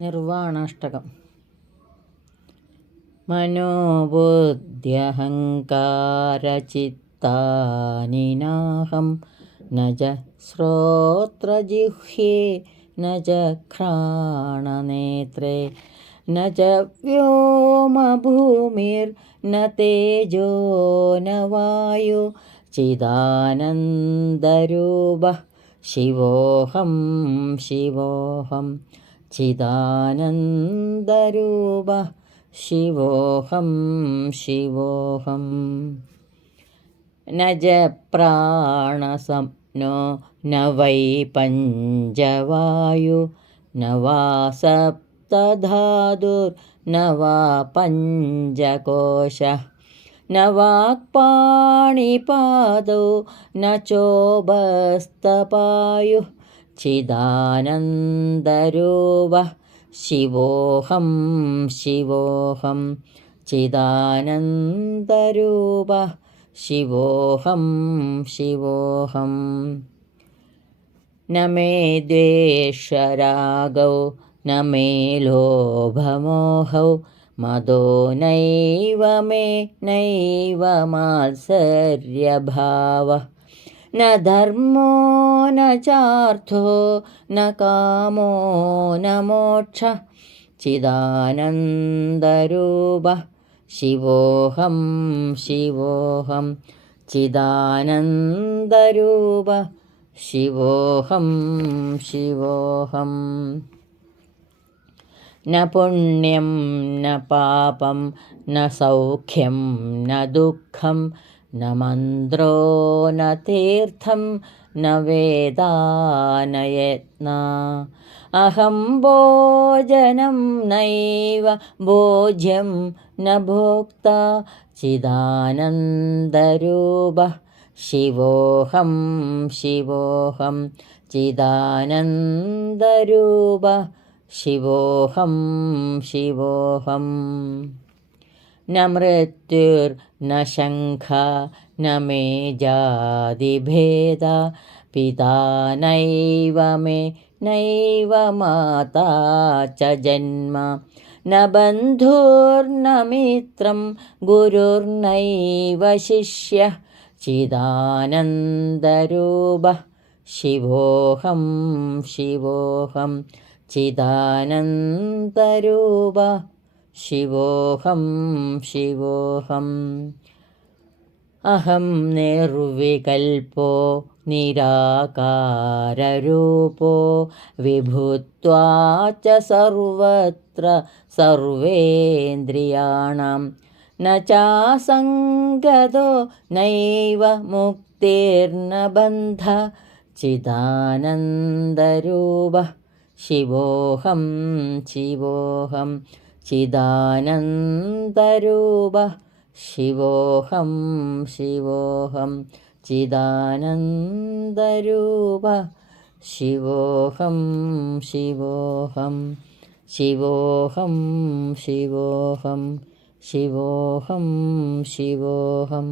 നിർവാണാഷ്ടകം. മനോബുദ്ധ്യഹങ്കാരചിത്താനി നാഹം ന ച ശ്രോത്രജിഹ്വേ ന ച ഘ്രാണനേത്രേ ന ച വ്യോമഭൂമിർന തേജോ ന വായു ചിദാനന്ദരൂപഃ ശിവോഹം ശിവോഹം ചിദാനന്ദരൂപഃ ശിവോഹം ശിവോഹം. ന ച പ്രാണസംജ്ഞോ ന വൈ പഞ്ചവായു ന വാ സപ്തധാതുർന വാ പഞ്ചകോശഃ ന വാക്പാണിപാദൗ ന ചോപസ്തപായുഃ ചിദാനന്ദരൂപഃ ശിവോഹം ശിവോഹം ചിദാനന്ദരൂപഃ ശിവോഹം ശിവോഹം. ന മേ ദ്വേഷരാഗൗ ന മേ ലോഭമോഹൗ മദോ നൈവ മേ നൈവ മാത്സര്യഭാവഃ ന ധർമ്മോ ന ചാർത്ഥോ ന കാമോ ന മോക്ഷഃ ചിദാനന്ദരൂപഃ ശിവോഹം ശിവോഹം ചിദാനന്ദരൂപഃ ശിവോഹം ശിവോഹം. ന പുണ്യം ന പാപം ന സൗഖ്യം ന ദുഃഖം ന മന്ത്രോ ന തീർത്ഥം ന വേദാ ന യത്നാ അഹം ഭോജനം നൈവ ഭോജ്യം ന ഭോക്താ ചിദാനന്ദരൂപഃ ശിവോഹം ശിവോഹം ചിദാനന്ദരൂപഃ ശിവോഹം ശിവോഹം. ന മൃത്യുർന ശംഖാ ന മേ ജാതിഭേദ പിതാ നൈവ മേ നൈവ മാതാ ച ജന്മ ന ബന്ധുർന മിത്രം ഗുരുർനൈവ ശിഷ്യഃ ചിദാനന്ദരൂപഃ ശിവോഹം ശിവോഹം ചിദാനന്ദരൂപഃ ശിവോഹം ശിവോഹം. അഹം നിർവികൽപോ നിരാകാരരൂപോ വിഭുത്വാ ച സർവത്ര സർവേന്ദ്രിയാണാം ന ചാസംഗതോ നൈവ മുക്തിർന ബന്ധഃ ചിദാനന്ദരൂപഃ ശിവോഹം ശിവോഹം ചിദാനന്ദരൂപഃ ശിവോഹം ശിവോഹം ചിദാനന്ദരൂപഃ ശിവോഹം ശിവോഹം ശിവോഹം ശിവോഹം ശിവോഹം ശിവോഹം.